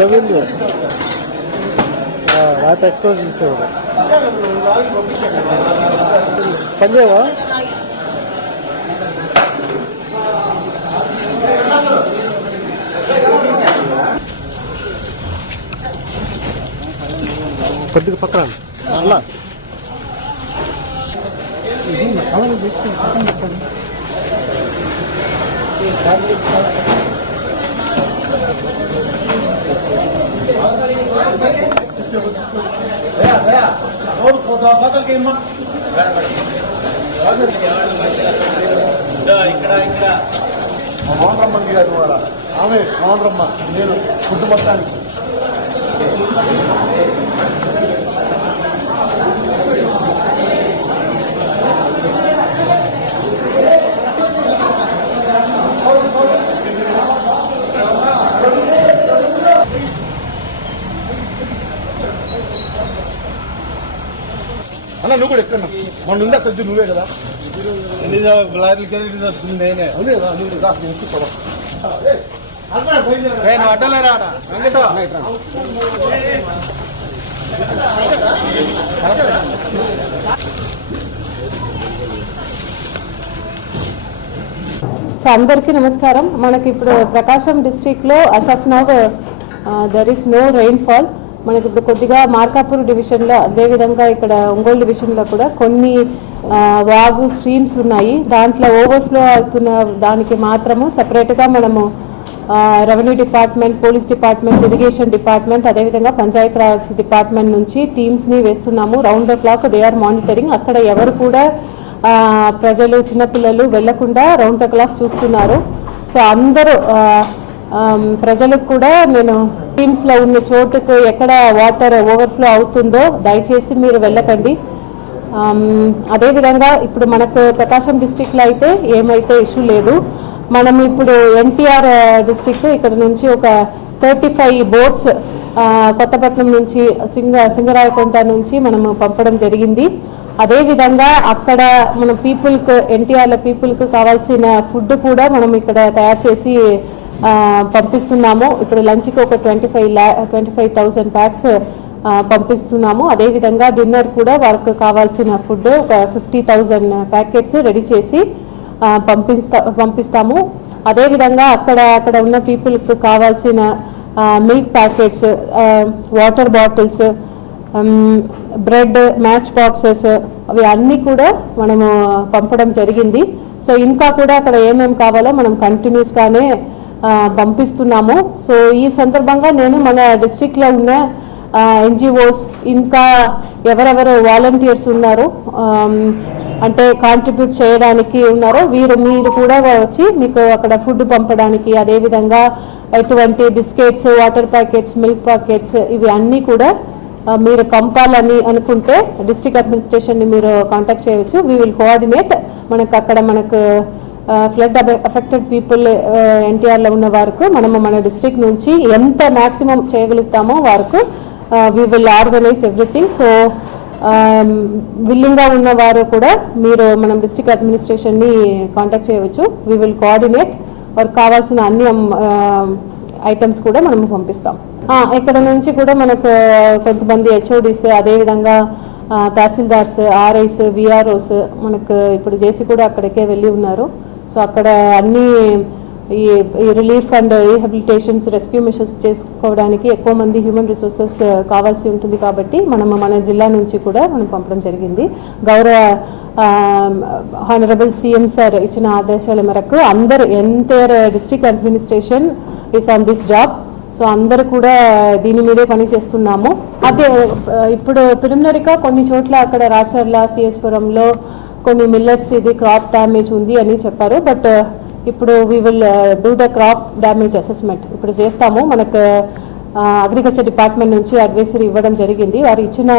రవీంద్ర తెచ్చుకొని చూసేవాడు పనిచేయవా కొద్దిగా పక్కన అలా ఇక్కడ మోహన్ రమ్మని గారు ఆమె మోహన్ రమ్మ నేను ఫుడ్ మొత్తానికి అన్న నువ్వు కూడా ఎక్కడ మన ఉందా సజ్జు నువ్వే కదా నేనే ఉంది కదా నువ్వు ఎక్కువ అడ్డలేరా సో అందరికీ నమస్కారం. మనకి ఇప్పుడు ప్రకాశం డిస్ట్రిక్ట్లో as of now there is no rainfall. మనకి ఇప్పుడు కొద్దిగా మార్కాపూర్ డివిజన్లో అదేవిధంగా ఇక్కడ ఒంగోలు డివిజన్లో కూడా కొన్ని వాగు స్ట్రీమ్స్ ఉన్నాయి. దాంట్లో ఓవర్ఫ్లో అవుతున్న దానికి మాత్రము సపరేట్గా మనము revenue department, police department, irrigation department, అదేవిధంగా పంచాయత్ రాజ్ డిపార్ట్మెంట్ నుంచి టీమ్స్ని వేస్తున్నాము. Round the clock they are monitoring. అక్కడ ఎవరు కూడా ప్రజలు, చిన్నపిల్లలు వెళ్లకుండా రౌండ్ ద క్లాక్ చూస్తున్నారు. సో అందరూ ప్రజలకు కూడా నేను టీమ్స్లో ఉన్న చోటుకు ఎక్కడ వాటర్ ఓవర్ఫ్లో అవుతుందో దయచేసి మీరు వెళ్ళకండి. అదేవిధంగా ఇప్పుడు మనకు ప్రకాశం డిస్టిక్లో అయితే ఏమైతే ఇష్యూ లేదు. మనం ఇప్పుడు ఎన్టీఆర్ డిస్టిక్ ఇక్కడ నుంచి ఒక 35 బోట్స్ కొత్తపట్నం నుంచి సింగరాయకొంట నుంచి మనము పంపడం జరిగింది. అదేవిధంగా అక్కడ మన పీపుల్కి, ఎన్టీఆర్ల పీపుల్కి కావాల్సిన ఫుడ్ కూడా మనం ఇక్కడ తయారు చేసి పంపిస్తున్నాము. ఇప్పుడు లంచ్కి ఒక 25,000 ప్యాక్స్ పంపిస్తున్నాము. అదేవిధంగా డిన్నర్ కూడా వారికి కావాల్సిన ఫుడ్ ఒక 50,000 ప్యాకెట్స్ రెడీ చేసి పంపిస్తాము. అదేవిధంగా అక్కడ ఉన్న పీపుల్కి కావాల్సిన milk packets, water bottles, bread, match boxes అవి అన్నీ కూడా మనము పంపడం జరిగింది. సో ఇంకా కూడా అక్కడ ఏమేమి కావాలో మనం కంటిన్యూస్గానే పంపిస్తున్నాము. సో ఈ సందర్భంగా నేను మన డిస్ట్రిక్ట్లో ఉన్న ఎన్జిఓస్, ఇంకా ఎవరెవరు వాలంటీర్స్ ఉన్నారు అంటే కాంట్రిబ్యూట్ చేయడానికి ఉన్నారో మీరు కూడా వచ్చి మీకు అక్కడ ఫుడ్ పంపడానికి, అదేవిధంగా ఎటువంటి biscuits, water packets, milk packets ఇవి అన్నీ కూడా మీరు పంపాలని అనుకుంటే డిస్ట్రిక్ట్ అడ్మినిస్ట్రేషన్ని మీరు కాంటాక్ట్ చేయవచ్చు. We will coordinate. మనకు ఫ్లడ్ అఫెక్టెడ్ పీపుల్ ఎన్టీఆర్లో ఉన్న వారికి మనము మన డిస్ట్రిక్ట్ నుంచి ఎంత మ్యాక్సిమం చేయగలుగుతామో వారికి we will organise everything. So విల్లింగ్గా ఉన్నవారు కూడా మీరు మనం డిస్ట్రిక్ట్ అడ్మినిస్ట్రేషన్ని కాంటాక్ట్ చేయవచ్చు. We will coordinate. వారికి కావాల్సిన అన్ని ఐటమ్స్ కూడా మనము పంపిస్తాం. ఇక్కడ నుంచి కూడా మనకు కొంతమంది హెచ్ఓడీస్, అదేవిధంగా తహసీల్దార్స్, ఆర్ఐస్, విఆర్ఓస్ మనకు ఇప్పుడు జేసీ కూడా అక్కడికే వెళ్ళి ఉన్నారు. సో అక్కడ అన్ని ఈ relief and rehabilitations, rescue machines చేసుకోవడానికి ఎక్కువ మంది హ్యూమన్ రిసోర్సెస్ కావాల్సి ఉంటుంది. కాబట్టి మన జిల్లా నుంచి కూడా మనం పంపడం జరిగింది. గౌరవ హానరబుల్ సీఎం సార్ ఇచ్చిన ఆదేశాల మేరకు అందరు entire district administration is on this job. So అందరూ కూడా దీని మీదే పని చేస్తున్నాము. అదే ఇప్పుడు ప్రిలిమినరీగా కొన్ని చోట్ల అక్కడ రాచర్ల, సిఎస్పురంలో కొన్ని మిల్లెట్స్ ఇది క్రాప్ డ్యామేజ్ ఉంది అని చెప్పారు. బట్ ఇప్పుడు we will do the crop damage assessment ఇప్పుడు చేస్తాము. మనకు అగ్రికల్చర్ డిపార్ట్మెంట్ నుంచి అడ్వైజరీ ఇవ్వడం జరిగింది. వారు ఇచ్చిన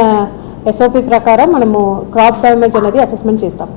SOP ప్రకారం మనము క్రాప్ డ్యామేజ్ అనేది అసెస్మెంట్ చేస్తాం.